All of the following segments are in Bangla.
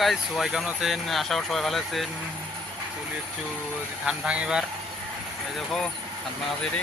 গাইস সবাই কেমন আছেন? আশা করি সবাই ভালো আছেন। চলি একটু ধান ভাঙিবার। এই দেখো ধান ভাঙা তৈরি।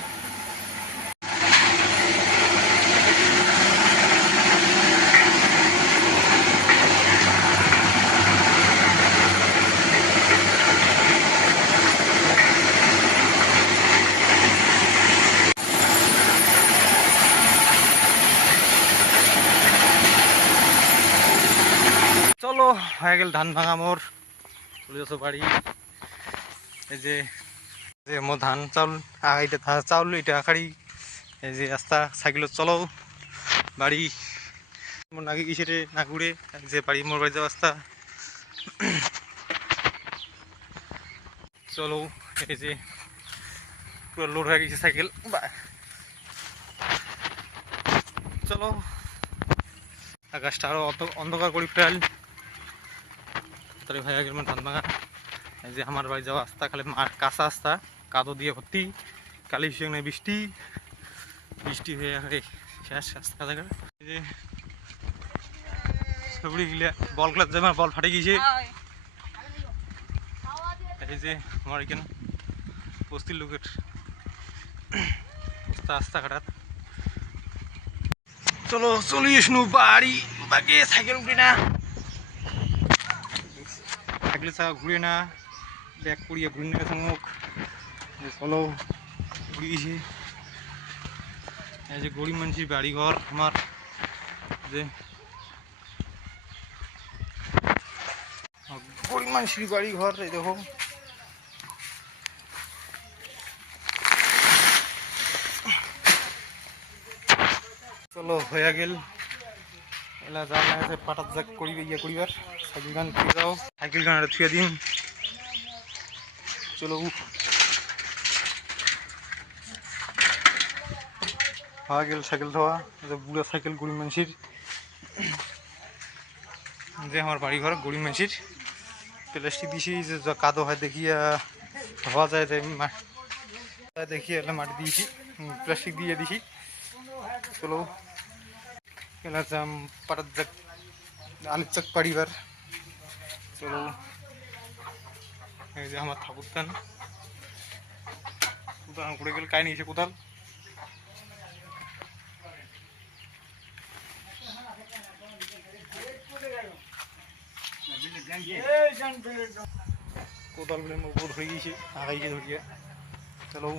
চলো হয়ে গেল ধান ভাঙা মোর। চলে যাচ্ছ বাড়ি। এই যে মোর ধান চাউল এটা চাউল এটা আখাড়ি। এই যে রাস্তা সাইকেলত চলো বাড়ি। মোর নাকি কিসেরে না ঘুরে যে বাড়ি মোর বাড়ি যাওয়া রাস্তা। চলো এই যে পুরো লোড হয়ে গেছে সাইকেল। চলো আকাশটা আরো অন্ধকার করি ফেল তাহলে ভাইয়া গেল ধান ভাঙা। এই যে আমার বাড়ি যাওয়া রাস্তা খালি কাঁচা রাস্তা, কাদো দিয়ে ভর্তি। কালি সঙ্গে বৃষ্টি বৃষ্টি হয়ে শেষ রাস্তা জায়গা। এই যে সবড়ি গিলা বল ক্লাব যাবে বল ফাটে গিয়েছে। এই যে আমার এখানে বস্তির লোকের রাস্তাঘাট। চলো চলি আসনু বাড়ি বাকি সাইকেল উঠি না, সাইকেল চাকা ঘুরে না, ব্যাগ করিয়ে ঘুরে না মুখ। চলো ঘুরে গেছি। এই যে গরিব মানুষের বাড়ি ঘর আমার, যে গরিব মানুষের বাড়ি ঘর। এই দেখো চলো হয়ে গেল এলা যা লাগে পাটাত যাক করিবে ইয়ে করিবার। সাইকেল গান ফিরে যাও, সাইকেল গান থুয়ে দিন। চলো হয়ে গেল সাইকেল ধোয়া। বুড়া সাইকেল গরিব মানুষের, যে আমার বাড়ি ঘর গরিব মানুষের। প্লাস্টিক দিছি যে কাদো হয় দেখিয়া ধোয়া যায়, দেখিয়ে এলা মাটি দিয়েছি, প্লাস্টিক দিয়ে দিছি। চলো এলা যাম পাটাত যাক আলুর চাক পাড়িবার। চলো এই যে আমার ঠাকুরদান কোথাও ঘুরে গেল কাই নিয়েছে কোথাও। কোদাল বলে মোর বোধ হয়ে গিয়েছে আগাইছে ধরিয়া। চলো